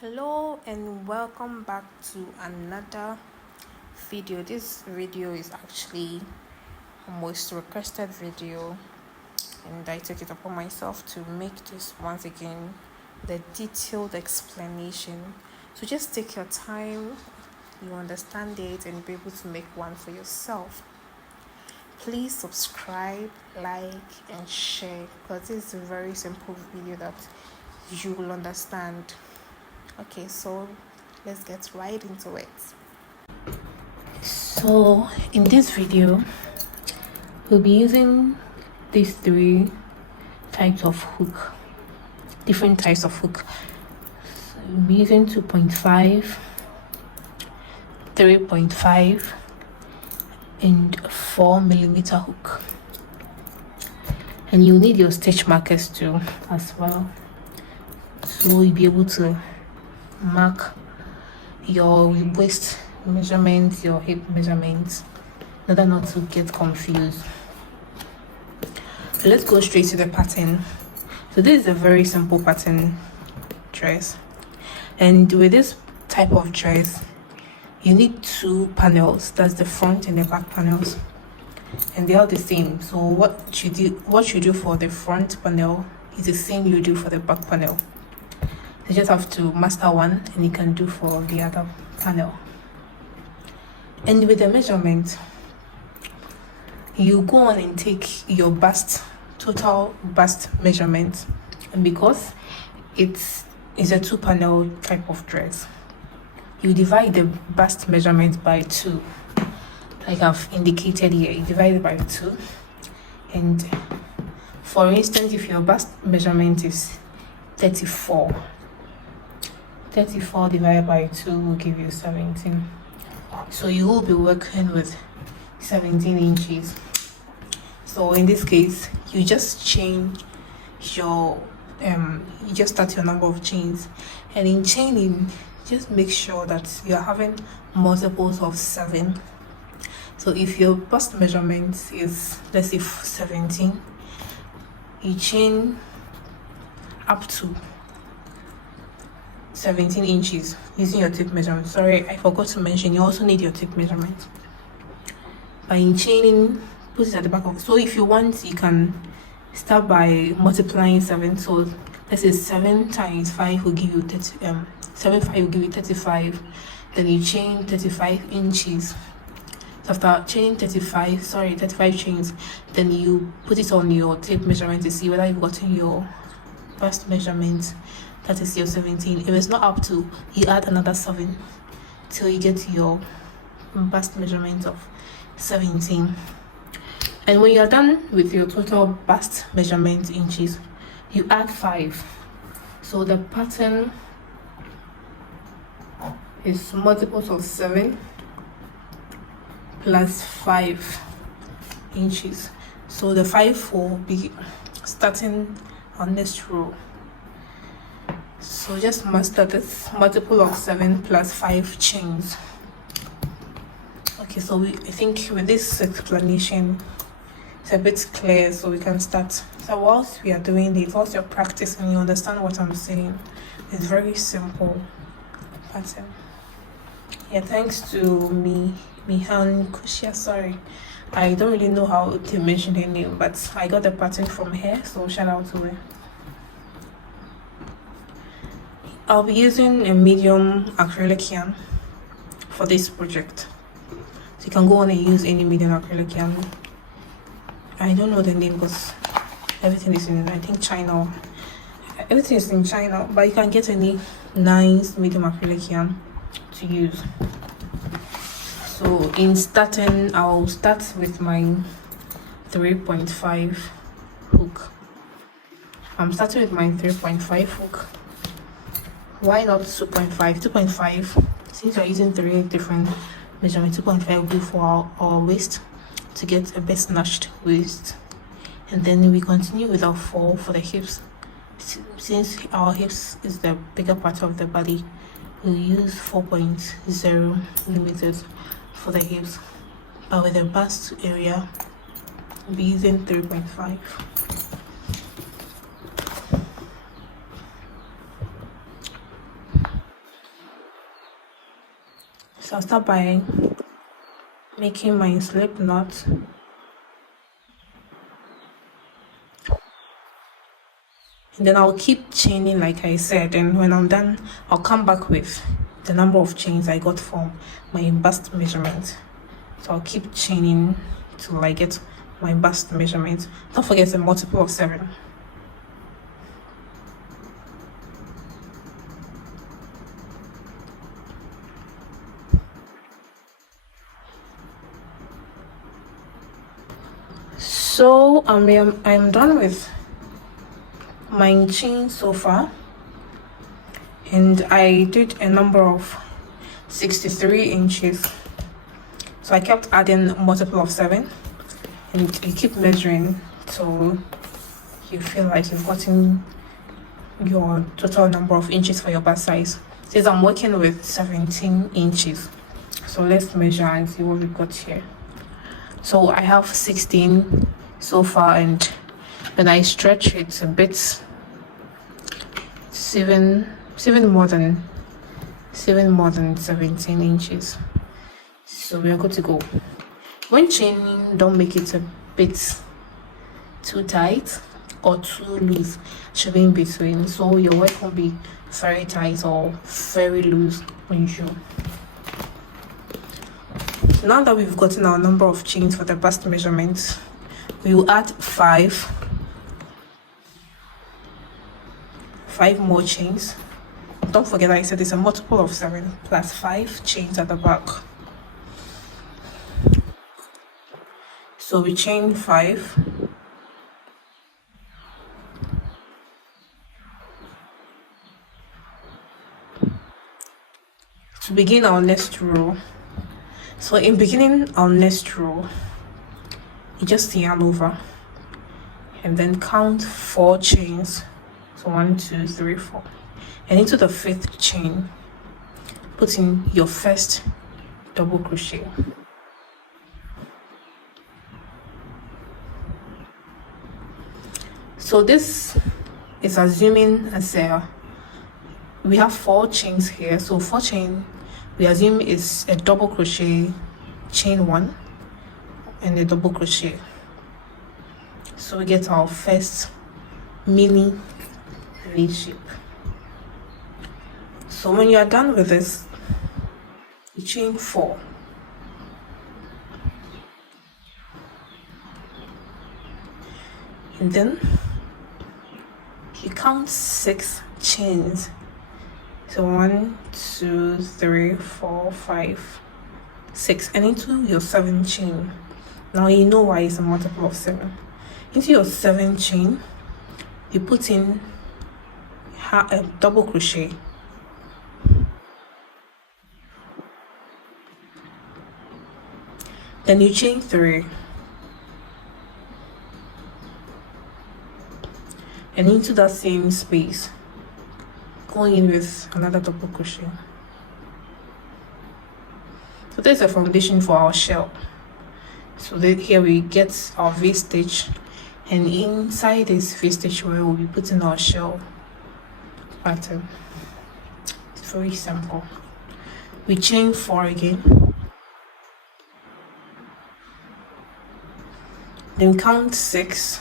Hello and welcome back to another video. This video is actually a most requested video, and I took it upon myself to make this once again the detailed explanation. So just take your time, you understand it, and be able to make one for yourself. Please subscribe, like, and share, because this is a very simple video that you will understand. Okay, so let's get right into it. So in this video, we'll be using these three types of hook, different types of hook. So we'll be using 2.5, 3.5, and 4mm hook. And you'll need your stitch markers too as well, so you'll be able to mark your waist measurements, your hip measurements, in order not to get confused. So let's go straight to the pattern. So this is a very simple pattern dress, and with this type of dress you need two panels. That's the front and the back panels, and they are the same. So what you do for the front panel is the same you do for the back panel. You just have to master one and you can do for the other panel. And with the measurement, you go on and take your total bust measurement, and because it's a two panel type of dress, you divide the bust measurement by 2, like I've indicated here. You divide it by 2, and for instance, if your bust measurement is 34 divided by 2 will give you 17. So you will be working with 17 inches. So in this case, you just change your you just start your number of chains, and in chaining, just make sure that you're having multiples of 7. So if your bust measurement is, let's say, 17, you chain up to 17 inches using your tape measurement. Sorry, I forgot to mention, you also need your tape measurement. By chaining, put it at the back of. So if you want, you can start by multiplying 7. So let's say 7 times 5 will give you 5 will give you 35. Then you chain 35 inches. So after chaining 35 chains, then you put it on your tape measurement to see whether you've gotten your bust measurement. That is your 17. If it's not up to, you add another 7 till you get your bust measurement of 17. And when you are done with your total bust measurement inches, you add 5. So the pattern is multiples of 7 plus 5 inches. So the 5 will be starting on this row. So just master this multiple of 7 plus 5 chains. Okay, so I think with this explanation it's a bit clear, so we can start. So whilst we are doing this, whilst you're practicing, you understand what I'm saying. It's very simple pattern. Yeah, thanks to mihankushea. Sorry, I don't really know how to mention her name, but I got the pattern from her, so shout out to her. I'll be using a medium acrylic yarn for this project. So you can go on and use any medium acrylic yarn. I don't know the name because everything is in, I think, China. Everything is in China, but you can get any nice medium acrylic yarn to use. So in starting, I'll start with my 3.5 hook. I'm starting with my 3.5 hook. Why not 2.5? 2.5, since you're using 3 different measurements, 2.5 will be for our waist, to get a best snatched waist. And then we continue with our 4 for the hips. Since our hips is the bigger part of the body, we'll use 4.0 millimeters for the hips, but with the bust area we'll be using 3.5. So I'll start by making my slip knot. And then I'll keep chaining like I said, and when I'm done, I'll come back with the number of chains I got from my bust measurement. So I'll keep chaining till I get my bust measurement. Don't forget the multiple of 7. So I'm done with my chain so far, and I did a number of 63 inches. So I kept adding multiple of 7, and you keep measuring till you feel like you've gotten your total number of inches for your bust size. Since I'm working with 17 inches, so let's measure and see what we got here. So I have 16 so far, and when I stretch it a bit, 7 more than 17 inches. So we are good to go. When chaining, don't make it a bit too tight or too loose. Should be in between, so your work won't be very tight or very loose when you sew. Now that we've gotten our number of chains for the bust measurements, we will add 5 more chains. Don't forget, I said it's a multiple of 7 plus 5 chains at the back. So we chain 5. To begin our next row. So in beginning our next row, you just yarn over and then count 4 chains. So 1, 2, 3, 4, and into the 5th chain, put in your first double crochet. So this is assuming as we have 4 chains here. So 4 chain, we assume is a double crochet, chain 1, and a double crochet. So we get our first mini V shape. So when you are done with this, you chain 4. And then you count 6 chains. So 1, 2, 3, 4, 5, 6, and into your 7th chain. Now you know why it's a multiple of 7. Into your 7th chain, you put in a double crochet. Then you chain 3. And into that same space, going in with another double crochet. So there's a foundation for our shell. So here we get our V stitch, and inside this V stitch where we'll be putting our shell pattern. It's very simple. We chain 4 again, then count 6.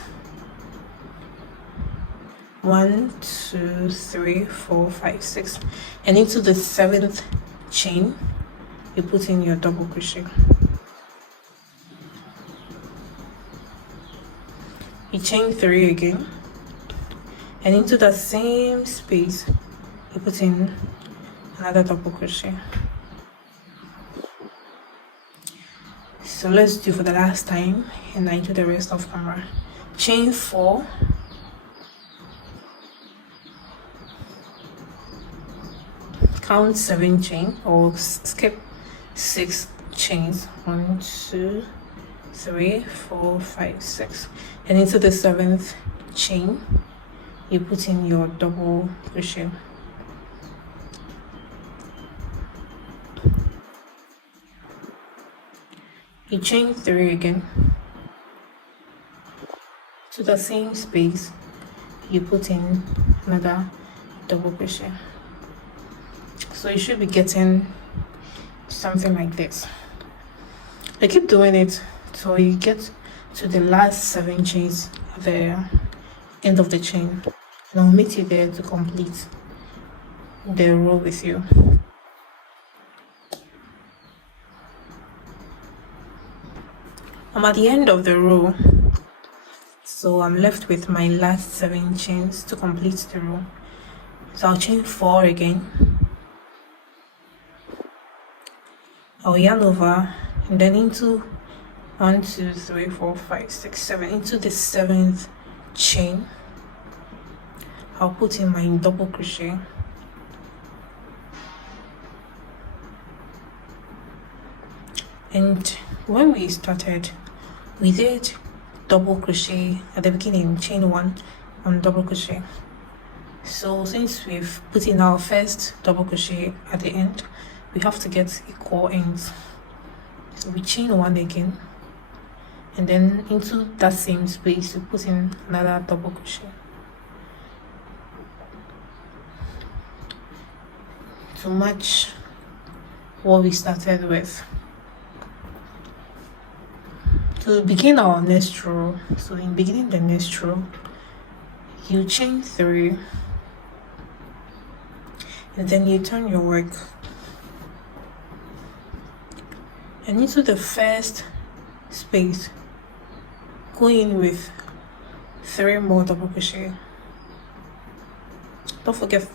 1, 2, 3, 4, 5, 6, and into the 7th chain, you put in your double crochet. You chain 3 again, and into the same space, you put in another double crochet. So let's do for the last time, and I do the rest of camera. Chain 4. Count 7 chain, or skip 6 chains. 1, 2, 3, 4, 5, 6, and into the 7th chain, you put in your double crochet. You chain 3 again. To the same space, you put in another double crochet. So you should be getting something like this. I keep doing it till you get to the last 7 chains at the end of the chain, and I'll meet you there to complete the row with you. I'm at the end of the row, so I'm left with my last 7 chains to complete the row. So I'll chain 4 again. I'll yarn over and then into 1, 2, 3, 4, 5, 6, 7 into the 7th chain. I'll put in my double crochet. And when we started, we did double crochet at the beginning, chain 1 on double crochet. So since we've put in our first double crochet at the end, we have to get equal ends. So we chain 1 again, and then into that same space we put in another double crochet to match what we started with. To begin our next row, so in beginning the next row, you chain 3 and then you turn your work and into the first space go in with 3 more double crochet. Don't forget,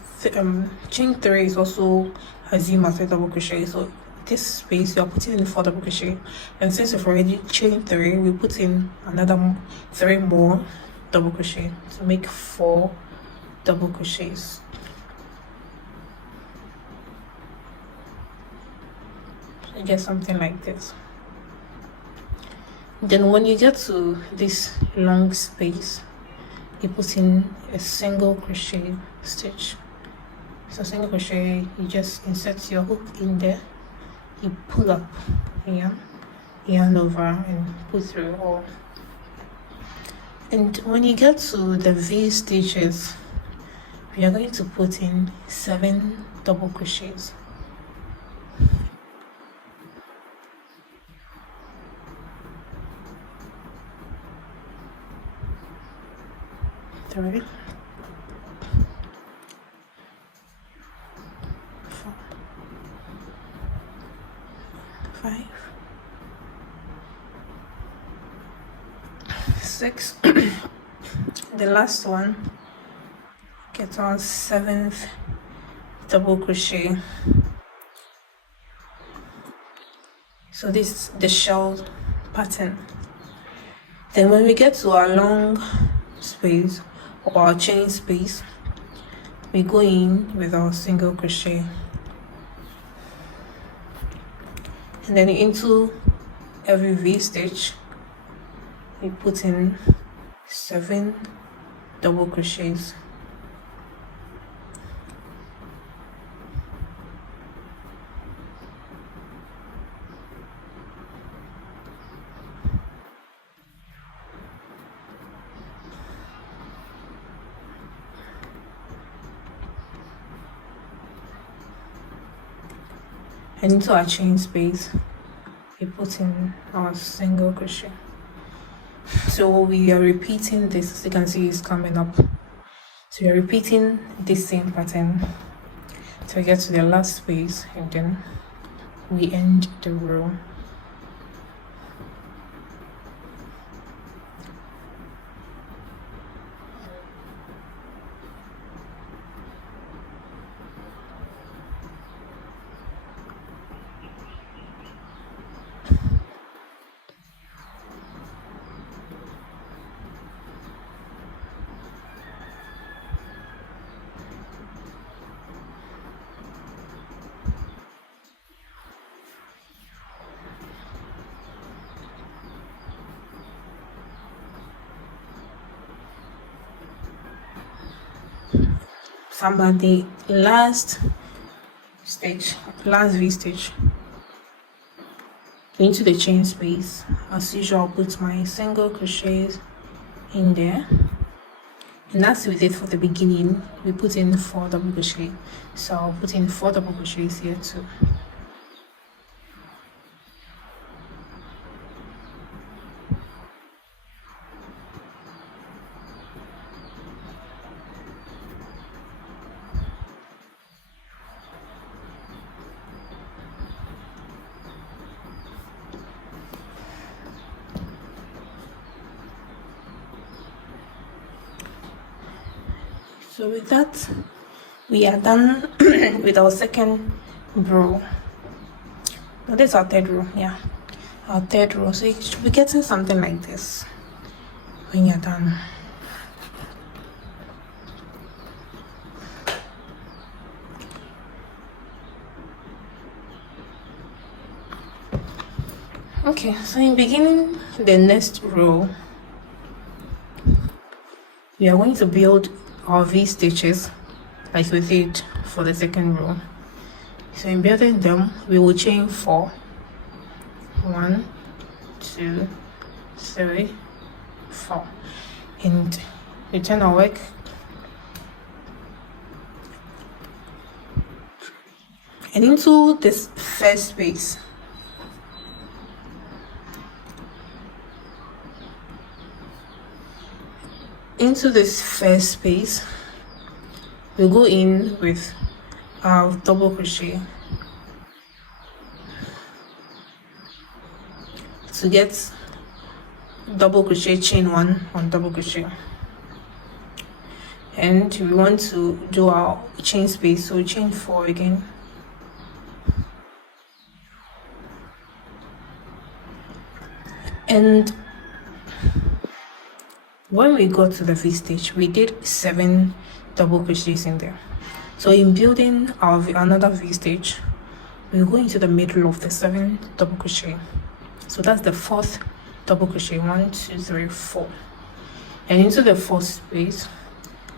chain 3 is also assumed as a double crochet, so this space you are putting in 4 double crochet, and since you've already chained 3, we put in another 3 more double crochet to make 4 double crochets. So you get something like this. Then when you get to this long space, you put in a single crochet stitch. So single crochet, you just insert your hook in there, you pull up here, yarn over and pull through all. And when you get to the V stitches, we are going to put in 7 double crochets. Three, 4, 5, 6. The last one, get our 7th double crochet. So this is the shell pattern. Then when we get to our long space or our chain space, we go in with our single crochet and then into every V stitch we put in 7 double crochets. And into our chain space we put in our single crochet. So we are repeating this, as you can see, is coming up. So we are repeating this same pattern till we get to the last space, and then we end the row. So I'm at the last stitch, last V stitch, into the chain space. As usual, I'll put my single crochets in there, and as we did for the beginning, we put in 4 double crochet. So I'll put in 4 double crochets here too. So with that, we are done with our second row. No, this is our third row. Yeah, our third row. So you should be getting something like this when you're done. Okay, so in beginning the next row, we are going to build our V stitches like we did for the second row. So in building them, we will chain 4. 1, 2, 3, 4, and return our work. And into this first space, we'll go in with our double crochet to get double crochet, chain 1 on double crochet, and we want to do our chain space, so chain 4 again, and when we got to the V stitch, we did 7 double crochets in there. So in building our another V stitch, we'll go into the middle of the 7 double crochet. So that's the 4th double crochet. 1, 2, 3, 4. And into the 4th space,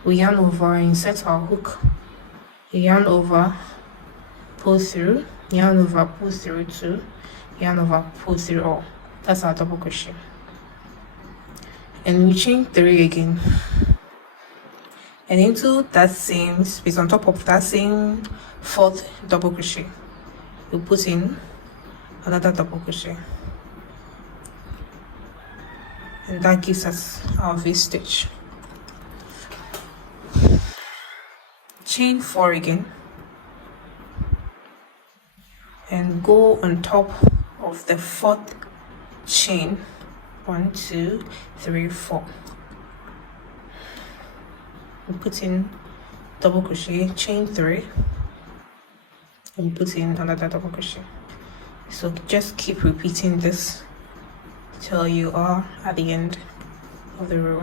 we yarn over, insert our hook, yarn over, pull through, yarn over, pull through 2, yarn over, pull through all. That's our double crochet. And we chain 3 again, and into that same space, on top of that same 4th double crochet, we put in another double crochet, and that gives us our V stitch. Chain 4 again, and go on top of the 4th chain. 1, 2, 3, 4. We put in double crochet, chain 3, and put in another double crochet. So just keep repeating this till you are at the end of the row.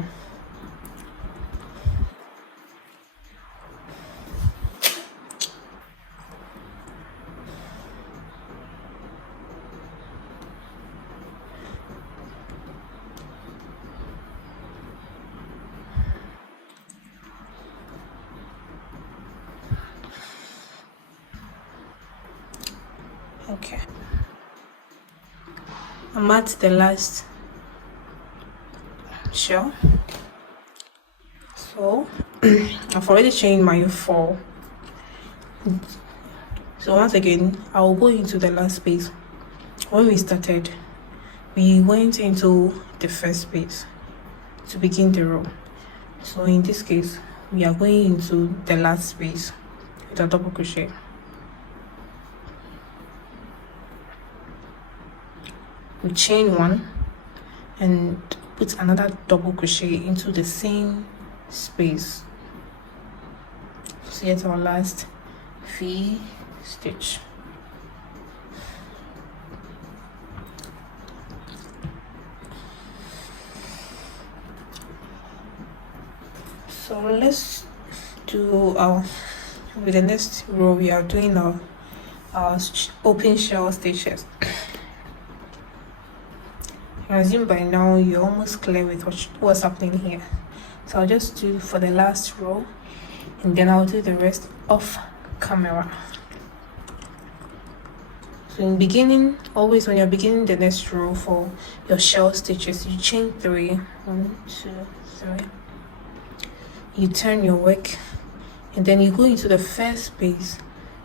Okay, I'm at the last shell, so I've already chained my 4. So once again, I will go into the last space. When we started, we went into the first space to begin the row. So in this case, we are going into the last space with a double crochet. We chain 1 and put another double crochet into the same space to get our last V stitch. So let's do our, with the next row we are doing our open shell stitches. I assume by now you're almost clear with what's happening here. So I'll just do for the last row, and then I'll do the rest off camera. So in beginning, always when you're beginning the next row for your shell stitches, you chain 3. 1, 2, 3. You turn your work, and then you go into the first space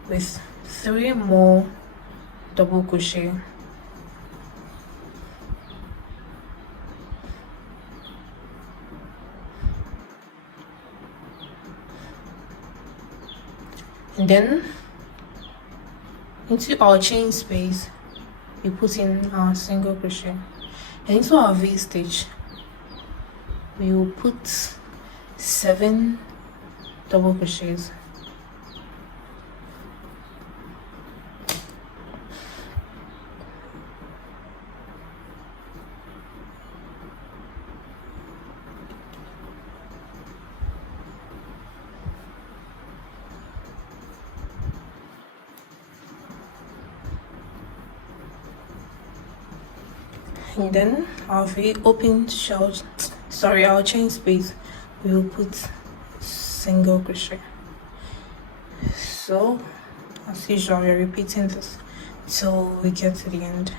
with 3 more double crochet. And then into our chain space, we put in our single crochet, and into our V stitch, we will put 7 double crochets. And then our open shells, sorry, our chain space, we will put single crochet. So as usual, we're repeating this till we get to the end.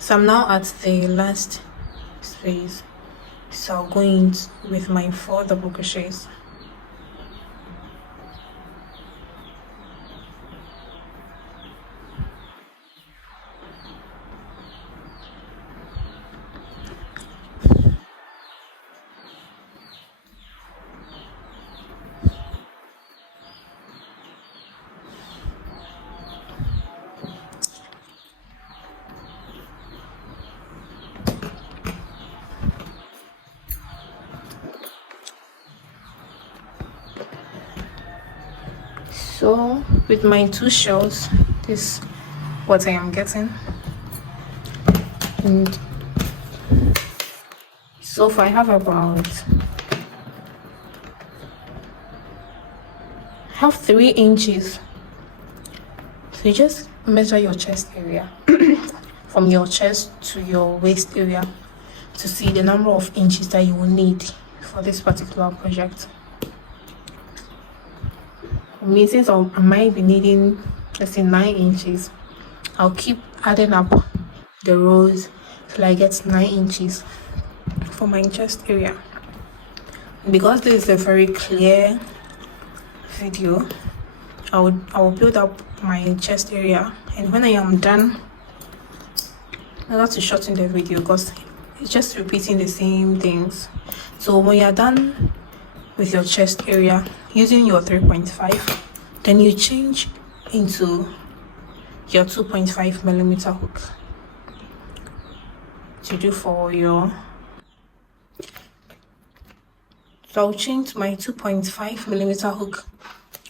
So I'm now at the last space, so I'll go in with my 4 double crochets. So with my 2 shells, this is what I am getting. And so far I have about 3 inches. So you just measure your chest area from your chest to your waist area to see the number of inches that you will need for this particular project. Since I might be needing, let's say, 9 inches, I'll keep adding up the rows till I get 9 inches for my chest area. Because this is a very clear video, I will build up my chest area, and when I am done, I have to shorten the video because it's just repeating the same things. So when you're done with your chest area using your 3.5, then you change into your 2.5 millimeter hook to do for your. So I'll change my 2.5 millimeter hook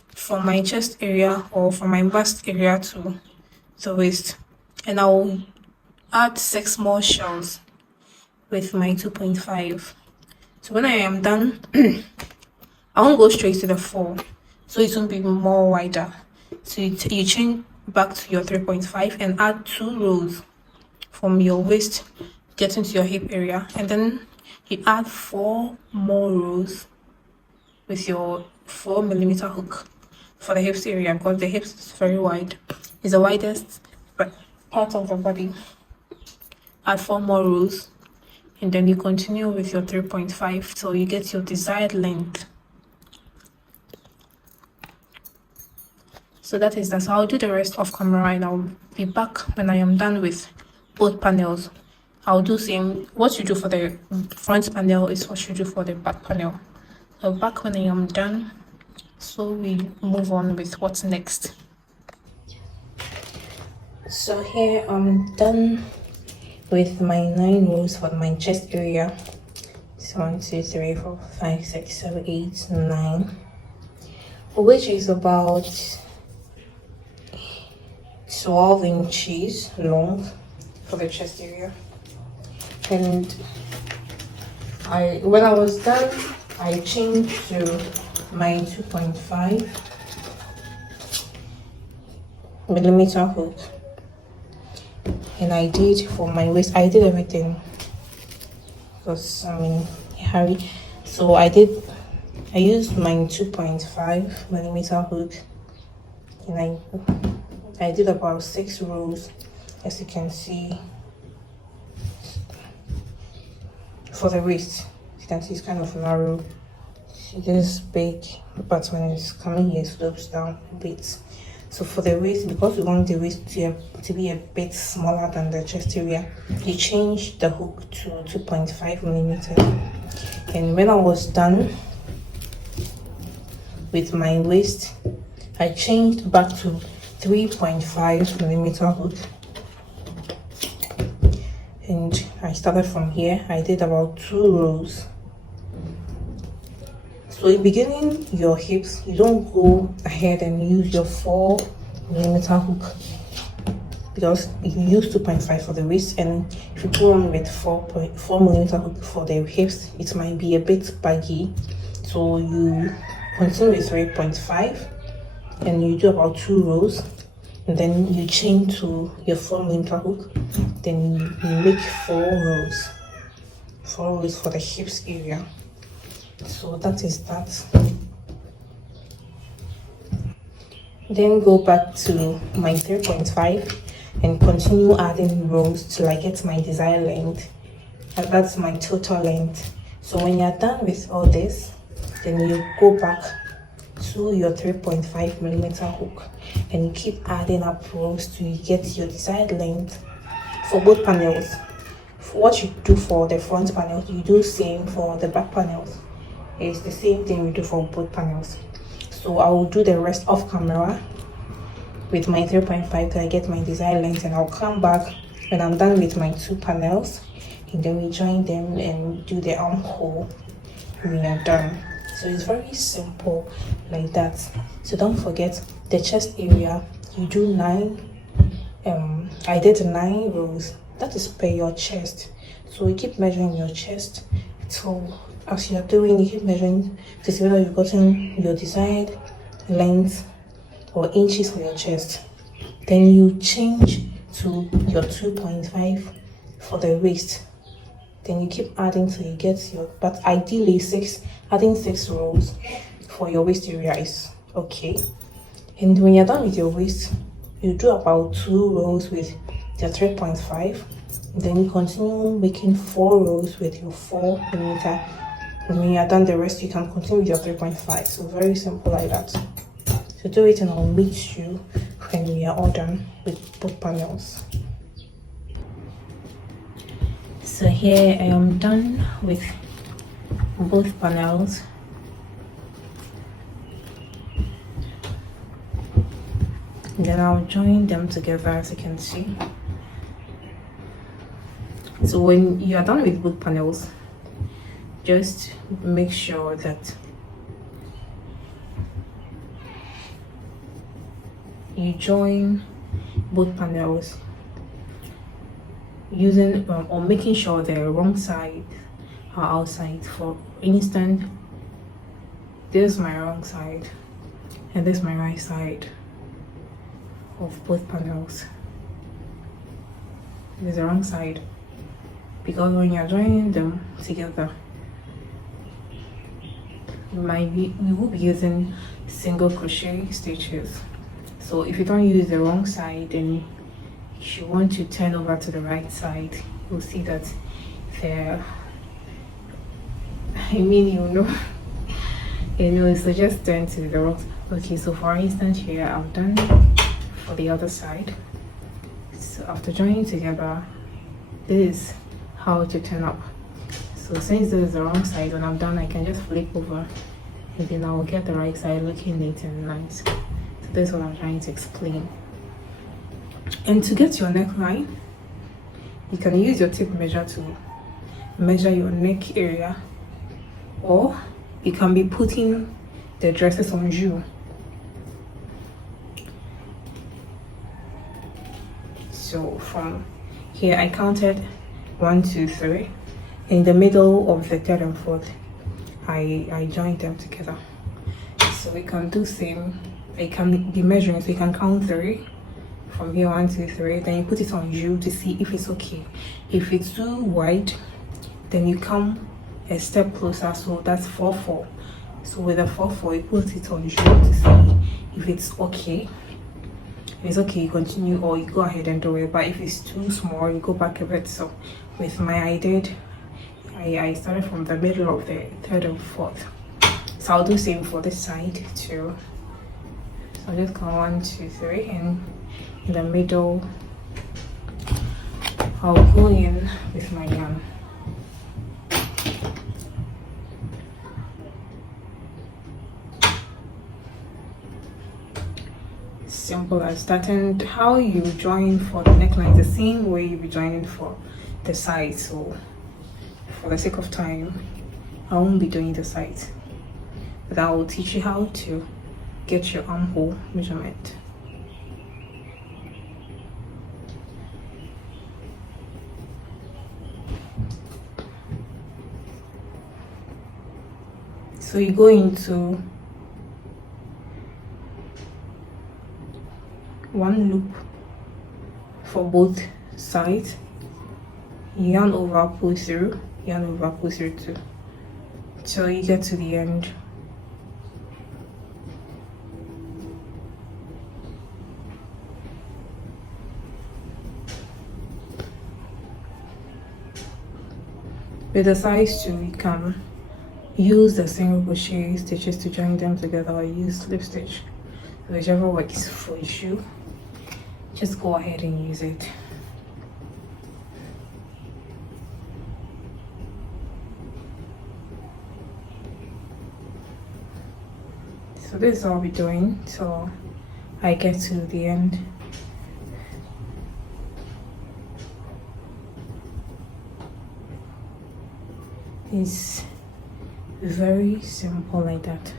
from my chest area or from my bust area to the waist, and I'll add 6 more shells with my 2.5. So when I am done, I won't go straight to the 4, so it will be more wider. So you change back to your 3.5 and add 2 rows from your waist getting to your hip area, and then you add 4 more rows with your 4 millimeter hook for the hips area, because the hips is very wide. It's the widest part of the body. Add 4 more rows, and then you continue with your 3.5 till you get your desired length. So that is that. So I'll do the rest off camera, and I'll be back when I am done with both panels. I'll do same. What you do for the front panel is what you do for the back panel. So back when I am done, so we move on with what's next. So here I'm done with my 9 rows for my chest area. So 1, 2, 3, 4, 5, 6, 7, 8, 9, which is about 12 inches long for the chest area. And when I was done, I changed to my 2.5 millimeter hook, and I did for my waist. I did everything because I'm in a hurry. So I used my 2.5 millimeter hook, and I did about 6 rows, as you can see. For the waist, you can see it's kind of narrow. It is big, but when it's coming here, it slopes down a bit. So for the waist, because we want the waist to be a bit smaller than the chest area, you change the hook to 2.5 millimeters. And when I was done with my waist, I changed back to 3.5 millimeter hook, and I started from here. I did about 2 rows. So in beginning your hips, you don't go ahead and use your 4 millimeter hook, because you use 2.5 for the waist, and if you go on with 4.4 millimeter hook for the hips, it might be a bit baggy. So you continue with 3.5 and you do about 2 rows, and then you chain to your 4 millimeter hook, then you make 4 rows for the hips area. So that is that. Then go back to my 3.5 and continue adding rows till I get my desired length, and that's my total length. So when you're done with all this, then you go back to your 3.5 millimeter hook and you keep adding up rows till you get your desired length for both panels. For what you do for the front panels, you do same for the back panels. It's the same thing we do for both panels. So I will do the rest off camera with my 3.5 till I get my desired length, and I'll come back when I'm done with my 2 panels, and then we join them and do the armhole when we are done. So it's very simple like that. So don't forget the chest area, you do 9 I did 9 rows. That is per your chest. So you keep measuring your chest. So as you're doing, you keep measuring to see whether you've gotten your desired length or inches for your chest. Then you change to your 2.5 for the waist. Then you keep adding till you get your, but ideally adding 6 rows for your waist area is okay. And when you're done with your waist, you do about 2 rows with your 3.5. Then you continue making 4 rows with your 4 millimeter. And when you're done the rest, you can continue with your 3.5. So very simple like that. So do it and I'll meet you when we are all done with both panels. So here I am done with both panels. Then I'll join them together, as you can see. So when you are done with both panels, just make sure that you join both panels using or making sure the wrong side are outside. For instance, this is my wrong side and this is my right side of both panels. This is the wrong side, because when you're joining them together, we will be using single crochet stitches. So if you don't use the wrong side, then if you want to turn over to the right side, you'll see that there, so just turn to the wrong. Okay, so for instance here I've done for the other side. So after joining together, this is how to turn up. So since this is the wrong side, when I'm done I can just flip over and then I will get the right side looking neat and nice. So this is what I'm trying to explain. And to get your neckline, you can use your tape measure to measure your neck area, or you can be putting the dresses on you. So from here I counted 1, 2, 3. In the middle of the 3rd and 4th, I joined them together. So we can do same. I can be measuring, so you can count 3 from here, 1, 2, 3. Then you put it on you to see if it's okay. If it's too wide, then you come a step closer. So that's 4, 4. So with the 4, 4, you put it on you to see if it's okay. If it's okay, you continue, or you go ahead and do it. But if it's too small, you go back a bit. So with my I started from the middle of the 3rd and 4th. So I'll do same for this side too. So I'll just go 1, 2, 3, and in the middle I'll go in with my yarn. simple as starting. How you join for the neckline the same way you'll be joining for the sides. So for the sake of time, I won't be doing the sides, but I will teach you how to get your armhole measurement. So you go into one loop for both sides, yarn over, pull through, yarn over, pull through too, till you get to the end. With the sides too, you can use the single crochet stitches to join them together, or use slip stitch, whichever works for you. Just go ahead and use it. So this is all I'll be doing till I get to the end. It's very simple like that.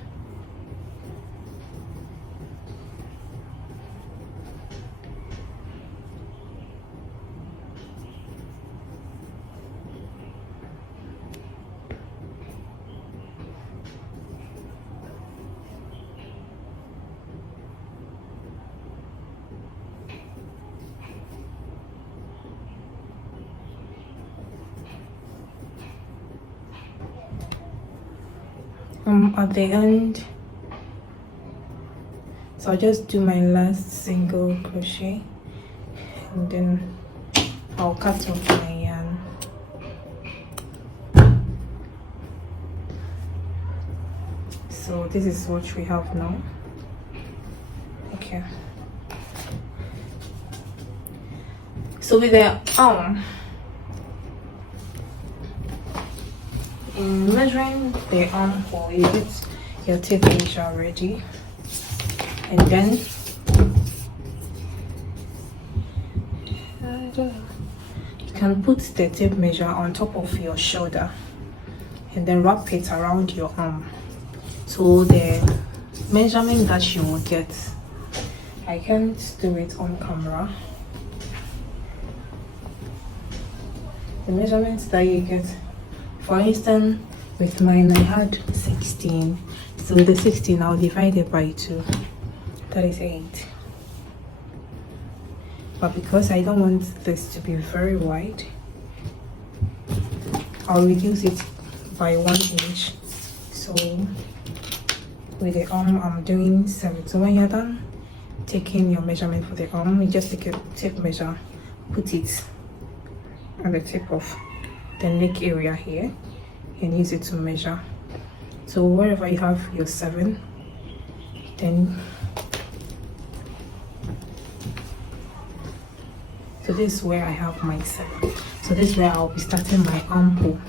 At the end, so I'll just do my last single crochet, and then I'll cut off my yarn. So this is what we have now. Okay, so with the in measuring the armhole, you get your tape measure ready, and then you can put the tape measure on top of your shoulder and then wrap it around your arm. So the measurement that you will get, I can't do it on camera. The measurements that you get, for instance, with mine I had 16, so with the 16 I'll divide it by 2, that is 8. But because I don't want this to be very wide, I'll reduce it by 1 inch. So with the arm I'm doing 7. So when you're done taking your measurement for the arm, you just take a tape measure, put it on the tip of the neck area here, and use it to measure. So wherever you have your 7, then so this is where I have my 7. So this is where I'll be starting my armhole.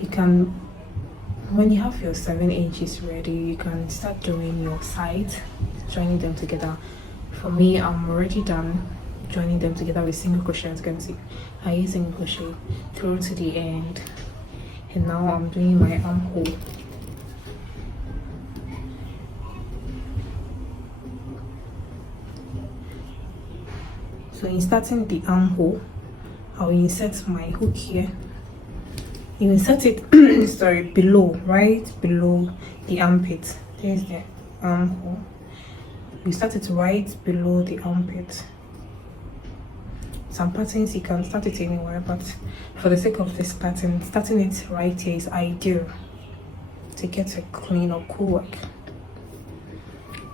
You can, when you have your 7 inches ready, you can start doing your sides, joining them together. For me, I'm already done joining them together with single crochet. As you can see, I use single crochet through to the end, and now I'm doing my armhole. So in starting the armhole, I'll insert my hook here. You insert it sorry, below, right below the armpit. There's the armhole. You start it right below the armpit. Some patterns you can start it anywhere, but for the sake of this pattern, starting it right here is ideal to get a clean or cool work.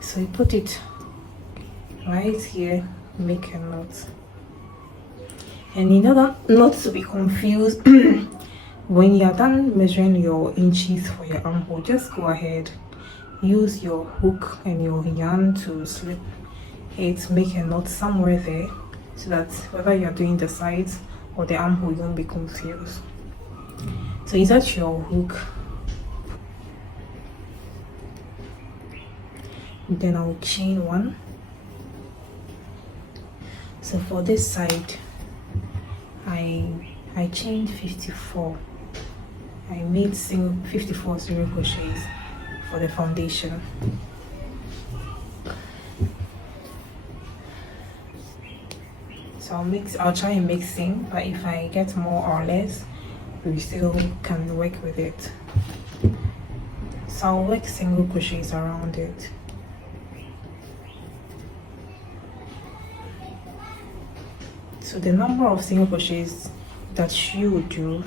So you put it right here, make a knot. And in order not to be confused, when you're done measuring your inches for your armhole, just go ahead, use your hook and your yarn to slip it, make a knot somewhere there, so that whether you're doing the sides or the armhole, you won't be confused. So insert your hook, then I'll chain 1. So for this side, I chained 54. I made 54 single crochets for the foundation. So I'll try and make same, but if I get more or less, we still can work with it. So I'll work single crochets around it. So the number of single crochets that you do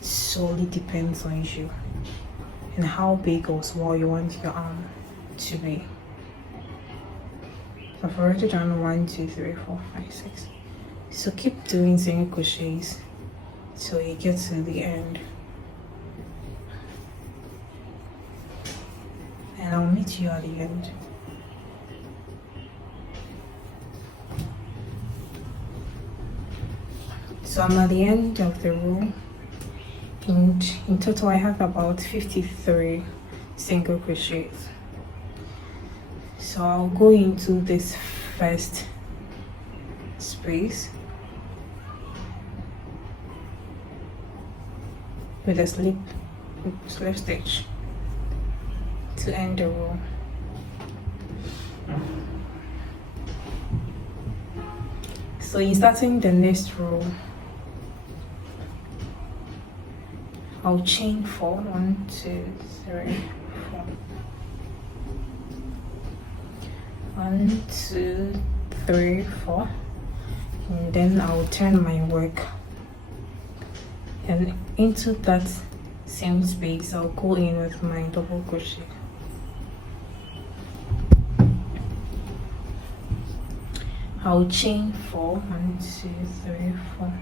solely depends on you and how big or small you want your arm to be. So I've already done 1, 2, 3, 4, 5, 6. So keep doing single crochets till you get to the end. And I'll meet you at the end. So I'm at the end of the row, and in total I have about 53 single crochets. So I'll go into this first space with a slip stitch to end the row. So in starting the next row, I'll chain 4. 1, 2, 3, 4. 1, 2, 3, 4. And then I'll turn my work, and into that same space I'll go in with my double crochet. I'll chain 4. 1, 2, 3, 4.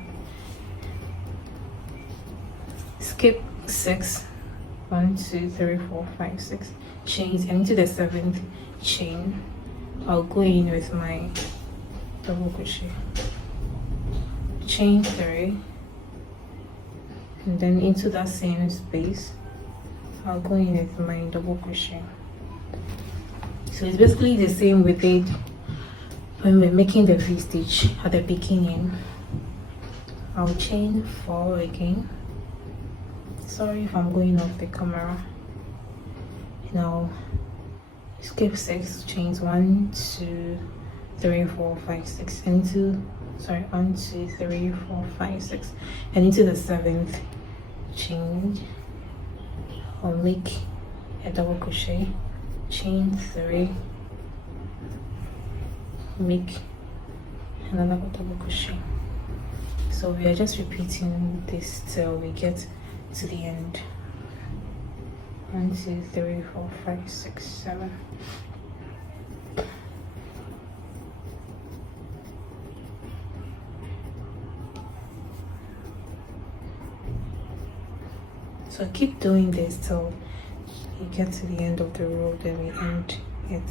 Skip 6. 1, 2, 3, 4, 5, 6 chains, and into the 7th chain I'll go in with my double crochet. Chain 3, and then into that same space I'll go in with my double crochet. So it's basically the same with it when we're making the V-stitch at the beginning. I'll chain 4 again. Sorry if I'm going off the camera. Now skip 6 chains, 1, 2, 3, 4, 5, 6, into 1, 2, 3, 4, 5, 6, and into the 7th chain I'll make a double crochet, chain 3, make another double crochet. So we are just repeating this till we get to the end. 1, 2, 3, 4, 5, 6, 7. So keep doing this till you get to the end of the row, then we end it.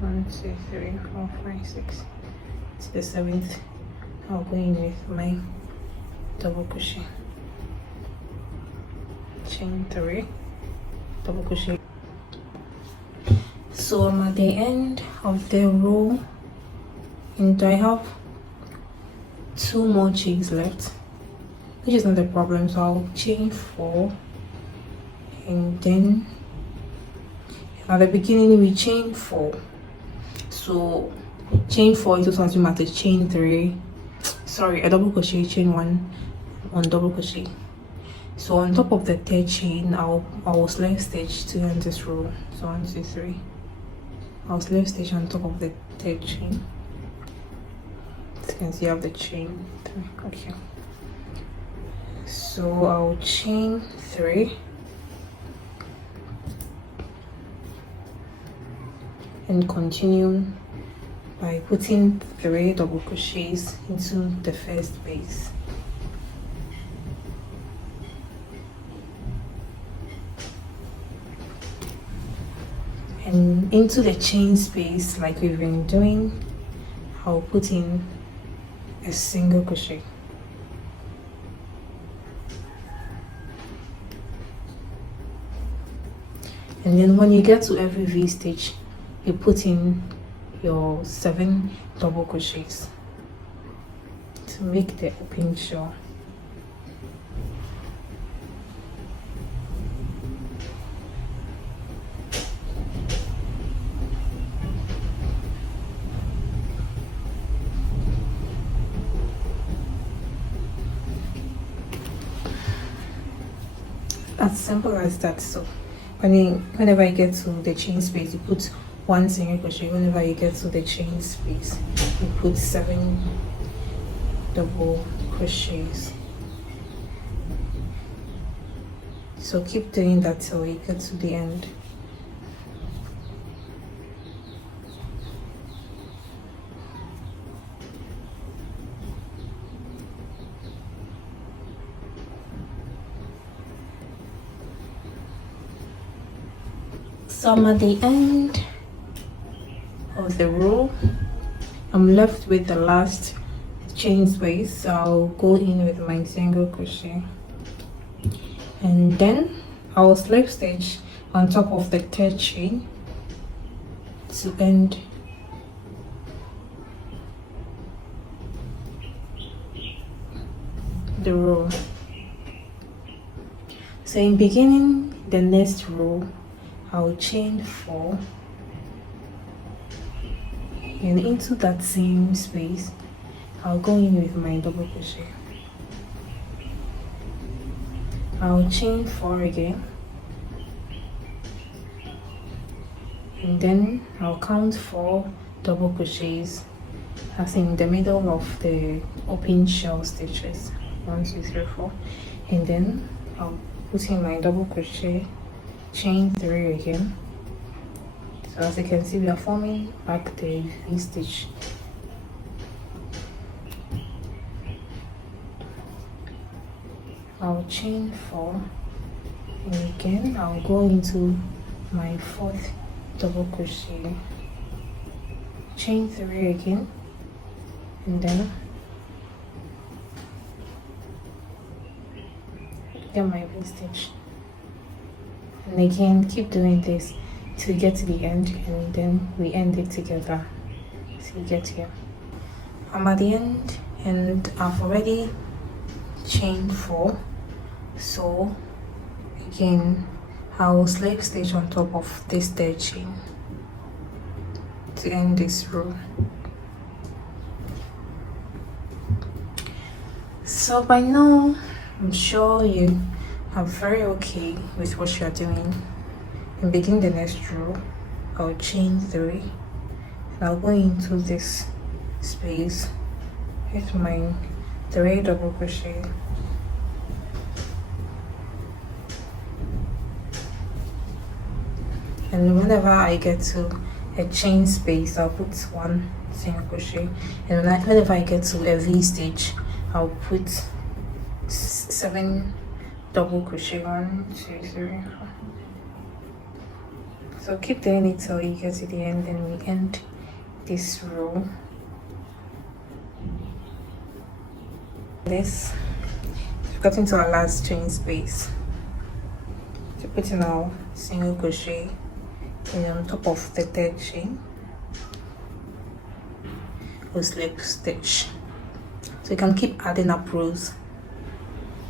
1, 2, 3, 4, 5, 6. To the 7th, I'll go in with my double crochet. Chain 3, double crochet. So I'm at the end of the row, and I have 2 more chains left, which is not a problem. So I'll chain 4, and then at the beginning we chain 4. So chain 4 into something matters, chain 3, a double crochet, chain 1 double crochet. So on top of the 3rd chain I'll slave stitch to end this row. So 1, 2, 3, I'll slave stitch on top of the 3rd chain. As you can see I have the chain 3. Okay, so I'll chain 3, and continue by putting 3 double crochets into the first base. And into the chain space, like we've been doing, I'll put in a single crochet. And then when you get to every V stitch, you put in your 7 double crochets to make the open shell. As simple as that. So whenever you get to the chain space, you put 1 single crochet. Whenever you get to the chain space, you put 7 double crochets. So keep doing that till you get to the end. So I'm at the end of the row. I'm left with the last chain space, so I'll go in with my single crochet, and then I'll slip stitch on top of the 3rd chain to end the row. So in beginning the next row, I'll chain 4 and into that same space I'll go in with my double crochet. I'll chain 4 again, and then I'll count 4 double crochets as in the middle of the open shell stitches. 1 2 3 4, and then I'll put in my double crochet, chain 3 again. So as you can see, we are forming back the V stitch. I'll chain 4, and again I'll go into my 4th double crochet, chain 3 again, and then get my V stitch. And again, keep doing this till you get to the end, and then we end it together. So you get here. I'm at the end, and I've already chained 4. So again, I will slip stitch on top of this 3rd chain to end this row. So by now, I'm sure you are very okay with what you are doing. And begin the next row, I'll chain 3, and I'll go into this space with my 3 double crochet. And whenever I get to a chain space, I'll put 1 single crochet, and whenever I get to a V stitch, I'll put 7 double crochet. 1 2 3 4. So keep doing it till you get to the end, and we end this row. We've gotten to our last chain space. So put in our single crochet, and on top of the 3rd chain, we'll slip stitch. So you can keep adding up rows,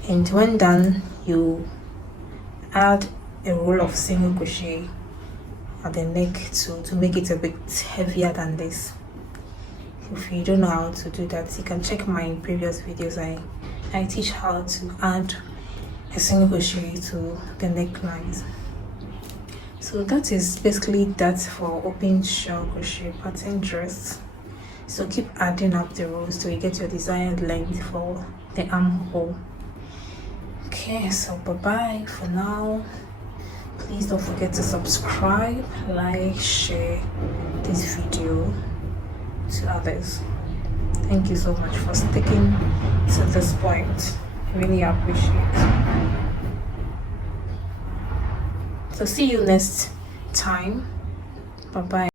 and when done, you add a row of single crochet at the neck to make it a bit heavier than this. If you don't know how to do that, you can check my previous videos. I teach how to add a single crochet to the necklines. So that is basically that for open shell crochet pattern dress. So keep adding up the rows till you get your desired length for the armhole. Okay, so bye bye for now. Please don't forget to subscribe, like, share this video to others. Thank you so much for sticking to this point. Really appreciate it. So see you next time. Bye bye.